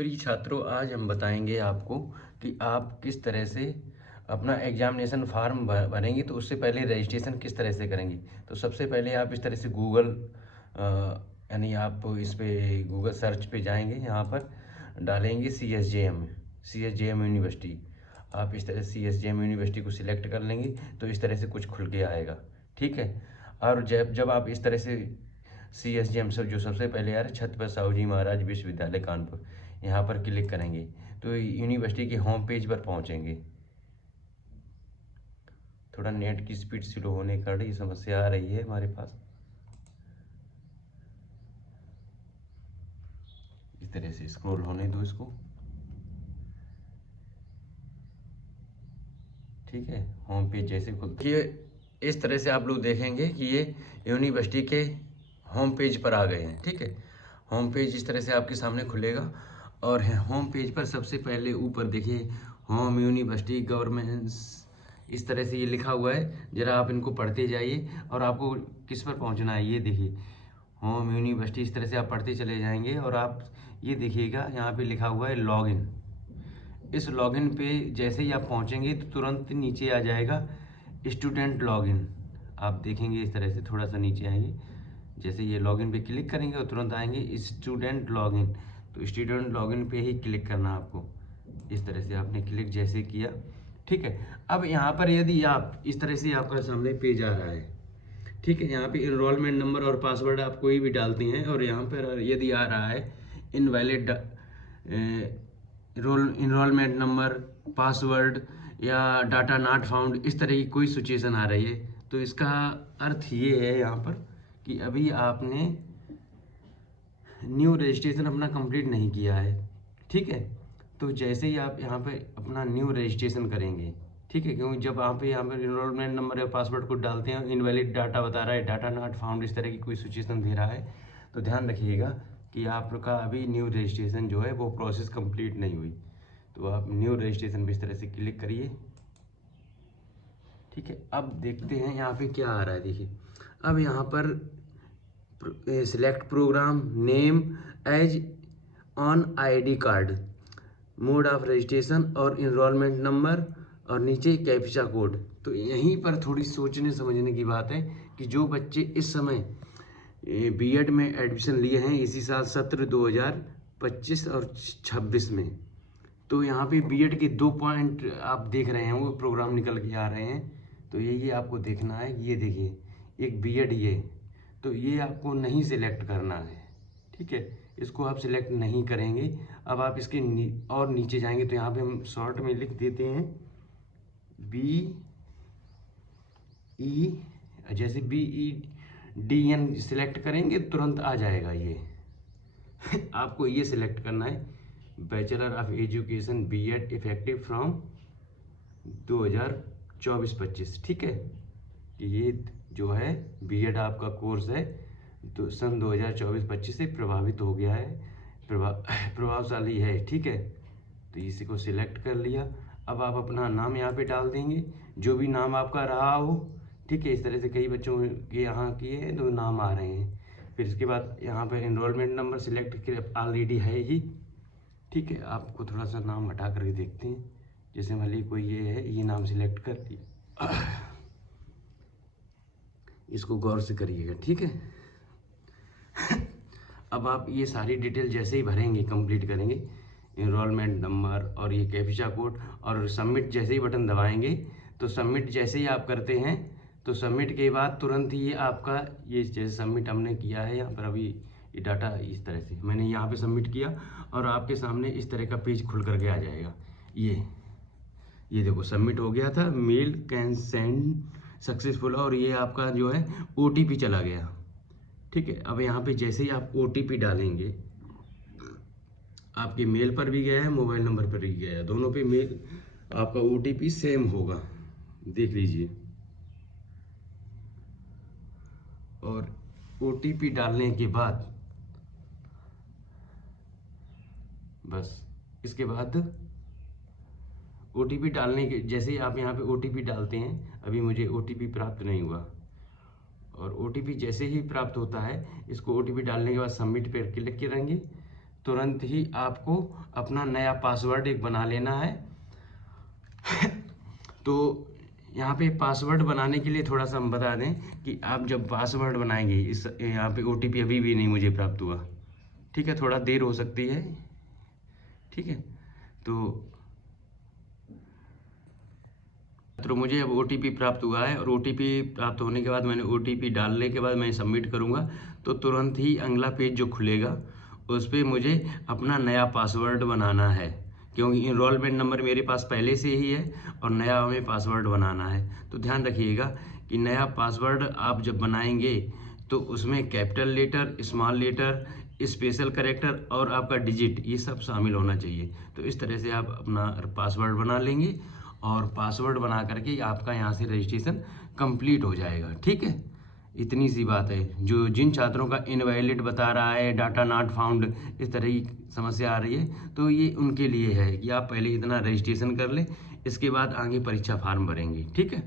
प्रिय छात्रों, आज हम बताएंगे आपको कि आप किस तरह से अपना एग्जामिनेशन फॉर्म भरेंगे। तो उससे पहले रजिस्ट्रेशन किस तरह से करेंगे। तो सबसे पहले आप इस तरह से गूगल यानी आप इस पे गूगल सर्च पे जाएंगे, यहाँ पर डालेंगे C S J M university. आप इस तरह C S J M university को सिलेक्ट कर लेंगे तो इस तरह से कुछ खुल के आएगा। ठीक है। और जब जब आप इस तरह से सी एस जे एम जो सबसे पहले आ रहा है, छत्रपति साहू जी महाराज विश्वविद्यालय कानपुर, यहाँ पर क्लिक करेंगे तो यूनिवर्सिटी के होम पेज पर पहुँचेंगे। थोड़ा नेट की स्पीड स्लो होने के कारण ये समस्या आ रही है हमारे पास। इस तरह से स्क्रॉल होने दो इसको। ठीक है। होम पेज जैसे खुलता है, ये इस तरह से आप लोग देखेंगे कि ये यूनिवर्सिटी के होम पेज पर आ गए हैं। ठीक है। होम पेज इस तरह से आपके सामने खुलेगा और होम पेज पर सबसे पहले ऊपर देखिए होम यूनिवर्सिटी गवर्नमेंट्स, इस तरह से ये लिखा हुआ है। ज़रा आप इनको पढ़ते जाइए और आपको किस पर पहुंचना है ये देखिए, होम यूनिवर्सिटी। इस तरह से आप पढ़ते चले जाएंगे और आप ये देखिएगा यहाँ पे लिखा हुआ है लॉगिन। इस लॉगिन पे जैसे ही आप पहुंचेंगे तो तुरंत नीचे आ जाएगा स्टूडेंट लॉगिन। आप देखेंगे इस तरह से थोड़ा सा नीचे आएंगे, जैसे ये लॉगिन पे क्लिक करेंगे और तुरंत आएंगे स्टूडेंट लॉगिन। तो स्टूडेंट लॉगिन पे ही क्लिक करना आपको। इस तरह से आपने क्लिक जैसे किया, ठीक है। अब यहाँ पर यदि आप इस तरह से आपका सामने पेज आ रहा है, ठीक है। यहाँ पे इनरोलमेंट नंबर और पासवर्ड आप कोई भी डालते हैं और यहाँ पर यदि आ रहा है इनवैलिड इनरोलमेंट नंबर, पासवर्ड या डाटा नॉट फाउंड, इस तरह की कोई सिचुएशन आ रही है तो इसका अर्थ ये है यहाँ पर कि अभी आपने न्यू रजिस्ट्रेशन अपना कंप्लीट नहीं किया है। ठीक है। तो जैसे ही आप यहाँ पे अपना न्यू रजिस्ट्रेशन करेंगे, ठीक है, क्योंकि जब आप यहाँ पर इनरोलमेंट नंबर या पासवर्ड को डालते हैं, इनवैलिड डाटा बता रहा है, डाटा नॉट फाउंड, इस तरह की कोई सिचुएशन दे रहा है, तो ध्यान रखिएगा कि आपका अभी न्यू रजिस्ट्रेशन जो है वो प्रोसेस कंप्लीट नहीं हुई। तो आप न्यू रजिस्ट्रेशन पे इस तरह से क्लिक करिए। ठीक है। अब देखते हैं यहाँ पे क्या आ रहा है। देखिए अब यहाँ पर select programme name as on ID card, mode of registration और इनरोलमेंट नंबर और नीचे कैप्चा कोड। तो यहीं पर थोड़ी सोचने समझने की बात है कि जो बच्चे इस समय बीएड में एडमिशन लिए हैं इसी साल सत्र 2025 और 26 में, तो यहाँ पे बीएड के 2 पॉइंट आप देख रहे हैं, वो प्रोग्राम निकल के आ रहे हैं। तो ये आपको देखना है। ये देखिए एक बीएड, ये तो ये आपको नहीं सिलेक्ट करना है। ठीक है। इसको आप सिलेक्ट नहीं करेंगे। अब आप इसके और नीचे जाएंगे तो यहाँ पे हम शॉर्ट में लिख देते हैं BE, जैसे BEDN सिलेक्ट करेंगे तुरंत आ जाएगा ये। आपको ये सिलेक्ट करना है, bachelor of education BEd effective from 2024-25। ठीक है। कि ये जो है बीएड आपका कोर्स है तो सन 2024-25 से प्रभावित हो गया है, प्रभावशाली है। ठीक है। तो इसी को सिलेक्ट कर लिया। अब आप अपना नाम यहाँ पे डाल देंगे, जो भी नाम आपका रहा हो। ठीक है। इस तरह से कई बच्चों के यहाँ किए हैं तो नाम आ रहे हैं। फिर इसके बाद यहाँ पर एनरोलमेंट नंबर सिलेक्ट ऑलरेडी है ही। ठीक है। आपको थोड़ा सा नाम हटा करके देखते हैं, जैसे मान ली कोई ये है, ये नाम सिलेक्ट कर दिया। इसको गौर से करिएगा। ठीक है। अब आप ये सारी डिटेल जैसे ही भरेंगे, कंप्लीट करेंगे, इनरोलमेंट नंबर और ये कैप्चा कोड, और सबमिट जैसे ही बटन दबाएंगे तो सबमिट जैसे ही आप करते हैं तो सबमिट के बाद तुरंत ही ये आपका ये जैसे सबमिट हमने किया है यहाँ पर, अभी ये डाटा इस तरह से मैंने यहाँ पे सबमिट किया और आपके सामने इस तरह का पेज खुल करके आ जाएगा। ये देखो सबमिट हो गया था, मेल कैन सेंड सक्सेसफुल, और ये आपका जो है OTP चला गया। ठीक है। अब यहाँ पे जैसे ही आप OTP डालेंगे, आपके मेल पर भी गया है, मोबाइल नंबर पर भी गया है, दोनों पे मेल आपका OTP सेम होगा, देख लीजिए। और OTP डालने के बाद बस इसके बाद OTP डालने के जैसे ही आप यहाँ पे OTP डालते हैं, अभी मुझे OTP प्राप्त नहीं हुआ, और OTP जैसे ही प्राप्त होता है, इसको OTP डालने के बाद सबमिट पर क्लिक करेंगे तुरंत ही आपको अपना नया पासवर्ड एक बना लेना है। तो यहाँ पे पासवर्ड बनाने के लिए थोड़ा सा हम बता दें कि आप जब पासवर्ड बनाएंगे, इस यहाँ पे OTP अभी भी नहीं मुझे प्राप्त हुआ, ठीक है, थोड़ा देर हो सकती है, ठीक है। तो मुझे अब OTP प्राप्त हुआ है, और OTP प्राप्त होने के बाद मैंने OTP डालने के बाद मैं सबमिट करूँगा तो तुरंत ही अगला पेज जो खुलेगा उस पर मुझे अपना नया पासवर्ड बनाना है, क्योंकि इनरोलमेंट नंबर मेरे पास पहले से ही है और नया हमें पासवर्ड बनाना है। तो ध्यान रखिएगा कि नया पासवर्ड आप जब बनाएंगे तो उसमें capital letter, small letter, special character और आपका डिजिट, ये सब शामिल होना चाहिए। तो इस तरह से आप अपना पासवर्ड बना लेंगे और पासवर्ड बना करके आपका यहाँ से रजिस्ट्रेशन कंप्लीट हो जाएगा, ठीक है। इतनी सी बात है। जो जिन छात्रों का इनवैलिड बता रहा है, डाटा नॉट फाउंड, इस तरह की समस्या आ रही है, तो ये उनके लिए है कि आप पहले इतना रजिस्ट्रेशन कर लें, इसके बाद आगे परीक्षा फॉर्म भरेंगे, ठीक है।